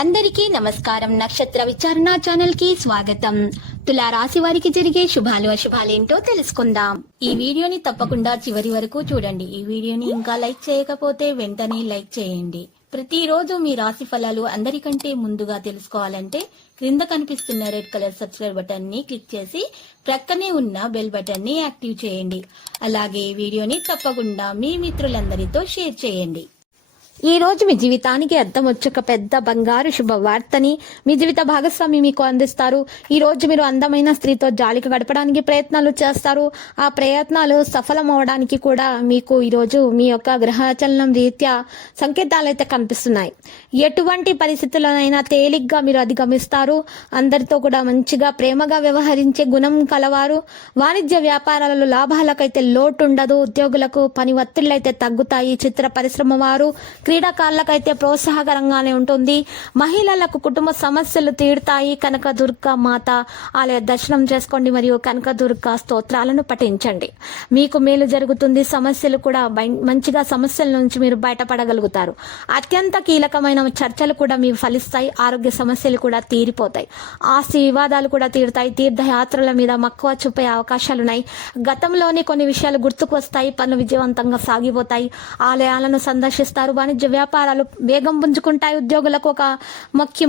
అందరికీ నమస్కారం. నక్షత్ర విచారణ ఛానల్ కి స్వాగతం. తులా రాశి వారికి జరిగే శుభాలు అశుభాలేంటో తెలుసుకుందాం. ఈ వీడియోని తప్పకుండా చివరి వరకు చూడండి. ఈ వీడియోని ఇంకా లైక్ చేయకపోతే వెంటనే లైక్ చేయండి. ప్రతిరోజు మీ రాశి ఫలాలు అందరికంటే ముందుగా తెలుసుకోవాలంటే క్రింద కనిపిస్తున్న రెడ్ కలర్ సబ్స్క్రైబ్ బటన్ ని క్లిక్ చేసి ప్రక్కనే ఉన్న బెల్ బటన్ ని యాక్టివ్ చేయండి. అలాగే ఈ వీడియోని తప్పకుండా మీ మిత్రులందరితో షేర్ చేయండి. ఈ రోజు మీ జీవితానికి అర్థం వచ్చే పెద్ద బంగారు శుభవార్తని మీ జీవిత భాగస్వామి మీకు అందిస్తారు. ఈ రోజు మీరు అందమైన స్త్రీతో జాలికి గడపడానికి ప్రయత్నాలు చేస్తారు. ఆ ప్రయత్నాలు సఫలమవడానికి కూడా మీకు ఈ రోజు మీ యొక్క గ్రహచలనం రీత్యా సంకేతాలు అయితే కనిపిస్తున్నాయి. ఎటువంటి పరిస్థితుల్లోనైనా తేలిగ్గా మీరు అధిగమిస్తారు. అందరితో కూడా మంచిగా ప్రేమగా వ్యవహరించే గుణం కలవారు. వాణిజ్య వ్యాపారాలలో లాభాలకైతే లోటు ఉండదు. ఉద్యోగులకు పని ఒత్తిళ్లైతే తగ్గుతాయి. చిత్ర పరిశ్రమ వారు క్రీడాకారులకైతే ప్రోత్సాహకరంగానే ఉంటుంది. మహిళలకు కుటుంబ సమస్యలు తీరుతాయి. కనకదుర్గ మాత ఆలయ దర్శనం చేసుకోండి మరియు కనకదుర్గ స్తోత్రాలను పఠించండి. మీకు మేలు జరుగుతుంది. సమస్యలు కూడా మంచిగా సమస్యల నుంచి మీరు బయటపడగలుగుతారు. అత్యంత కీలకమైన చర్చలు కూడా మీకు ఫలిస్తాయి. ఆరోగ్య సమస్యలు కూడా తీరిపోతాయి. ఆస్తి వివాదాలు కూడా తీరుతాయి. తీర్థయాత్రల మీద మక్కువ చూపే అవకాశాలున్నాయి. గతంలోని కొన్ని విషయాలు గుర్తుకు వస్తాయి. పనులు విజయవంతంగా సాగిపోతాయి. ఆలయాలను సందర్శిస్తారు. వాణిజ్య వ్యాపారాలు వేగం పుంజుకుంటాయి. ఉద్యోగులకు ఒక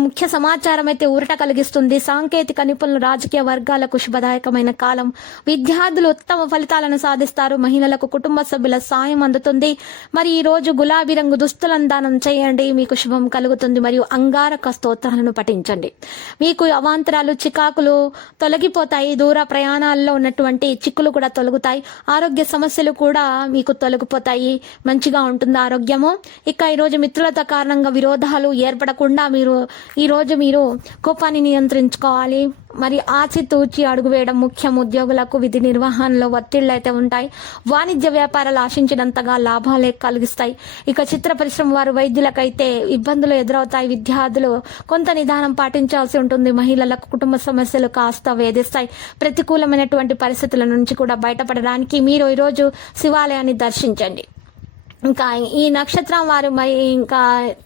ముఖ్య సమాచారం అయితే ఊరట కలిగిస్తుంది. సాంకేతిక నిపుణులు రాజకీయ వర్గాలకు శుభదాయకమైన కాలం. విద్యార్థులు ఉత్తమ ఫలితాలను సాధిస్తారు. మహిళలకు కుటుంబ సభ్యుల సాయం అందుతుంది. మరి ఈ రోజు గులాబీ రంగు దుస్తులను దానం చేయండి. మీకు శుభం కలుగుతుంది. మరియు అంగారక స్తోత్రాలను పఠించండి. మీకు అవాంతరాలు చికాకులు తొలగిపోతాయి. దూర ప్రయాణాల్లో ఉన్నటువంటి చిక్కులు కూడా తొలగుతాయి. ఆరోగ్య సమస్యలు కూడా మీకు తొలగిపోతాయి. మంచిగా ఉంటుంది ఆరోగ్యము. ఇక ఈరోజు మిత్రులతో కారణంగా విరోధాలు ఏర్పడకుండా మీరు కోపాన్ని నియంత్రించుకోవాలి. మరి ఆచితూచి అడుగు వేయడం ముఖ్యం. ఉద్యోగులకు విధి నిర్వహణలో ఒత్తిళ్లు అయితే ఉంటాయి. వాణిజ్య వ్యాపారాలు ఆశించినంతగా లాభాలే కలిగిస్తాయి. ఇక చిత్ర పరిశ్రమ వారు వైద్యులకైతే ఇబ్బందులు ఎదురవుతాయి. విద్యార్థులు కొంత నిదానం పాటించాల్సి ఉంటుంది. మహిళలకు కుటుంబ సమస్యలు కాస్త వేధిస్తాయి. ప్రతికూలమైనటువంటి పరిస్థితుల నుంచి కూడా బయటపడడానికి మీరు ఈరోజు శివాలయాన్ని దర్శించండి. ఇంకా ఈ నక్షత్రం వారు మరి ఇంకా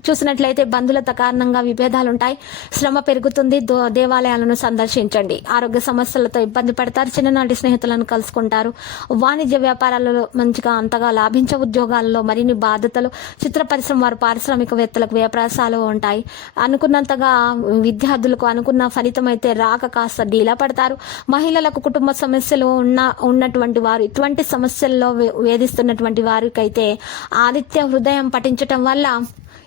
చూసినట్లయితే బంధువులతో కారణంగా విభేదాలు ఉంటాయి. శ్రమ పెరుగుతుంది. దేవాలయాలను సందర్శించండి. ఆరోగ్య సమస్యలతో ఇబ్బంది పడతారు. చిన్ననాటి స్నేహితులను కలుసుకుంటారు. వాణిజ్య వ్యాపారాలలో మంచిగా అంతగా లాభించే. ఉద్యోగాల్లో మరిన్ని బాధ్యతలు. చిత్ర పరిశ్రమ వారు పారిశ్రామికవేత్తలకు వ్యవసాయాలు ఉంటాయి. అనుకున్నంతగా విద్యార్థులకు అనుకున్న ఫలితం అయితే రాక కాస్త డీలా పడతారు. మహిళలకు కుటుంబ సమస్యలు ఉన్నటువంటి వారు ఇటువంటి సమస్యల్లో వేధిస్తున్నటువంటి వారికైతే ఆదిత్య హృదయం పఠించటం వల్ల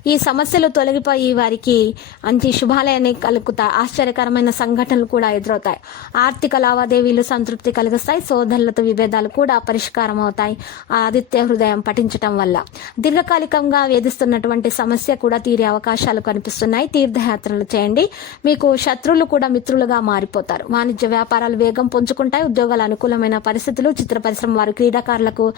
ఈ సమస్యలు తొలగిపోయి వారికి మంచి శుభాలయాన్ని కలుగుతాయి. ఆశ్చర్యకరమైన సంఘటనలు కూడా ఎదురవుతాయి. ఆర్థిక లావాదేవీలు సంతృప్తి కలిగిస్తాయి. సోదరులతో విభేదాలు కూడా పరిష్కారం అవుతాయి. ఆదిత్య హృదయం పఠించటం వల్ల దీర్ఘకాలికంగా వేధిస్తున్నటువంటి సమస్య కూడా తీరే అవకాశాలు కనిపిస్తున్నాయి. తీర్థయాత్రలు చేయండి. మీకు శత్రువులు కూడా మిత్రులుగా మారిపోతారు. వాణిజ్య వ్యాపారాలు వేగం పుంజుకుంటాయి. ఉద్యోగాల అనుకూలమైన పరిస్థితులు. చిత్ర పరిశ్రమ వారి క్రీడాకారులకు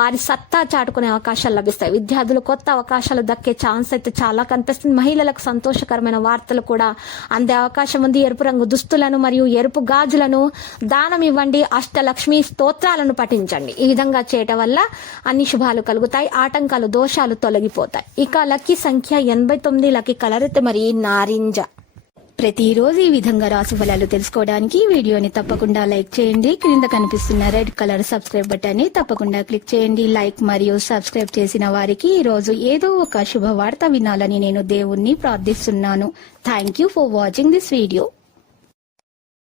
వారి సత్తా చాటుకునే అవకాశాలు లభిస్తాయి. విద్యార్థులు కొత్త అవకాశాలు దక్కే ఛాన్స్ అయితే చాలా కనిపిస్తుంది. మహిళలకు సంతోషకరమైన వార్తలు కూడా అందే అవకాశం ఉంది. ఎరుపు రంగు దుస్తులను మరియు ఎరుపు గాజులను దానం ఇవ్వండి. అష్టలక్ష్మి స్తోత్రాలను పఠించండి. ఈ విధంగా చేయటం వల్ల అన్ని శుభాలు కలుగుతాయి. ఆటంకాలు దోషాలు తొలగిపోతాయి. ఇక లక్కీ సంఖ్య 89. లక్కీ కలర్ అయితే మరి నారింజ. ప్రతిరోజు ఈ విధంగా రాశి ఫలాలు తెలుసుకోవడానికి వీడియోని తప్పకుండా లైక్ చేయండి. క్రింద కనిపిస్తున్న రెడ్ కలర్ సబ్స్క్రైబ్ బటన్ ని తప్పకుండా క్లిక్ చేయండి. లైక్ మరియు సబ్స్క్రైబ్ చేసిన వారికి ఈ రోజు ఏదో ఒక శుభవార్త వినాలని నేను దేవుణ్ణి ప్రార్థిస్తున్నాను. Thank you for watching this video.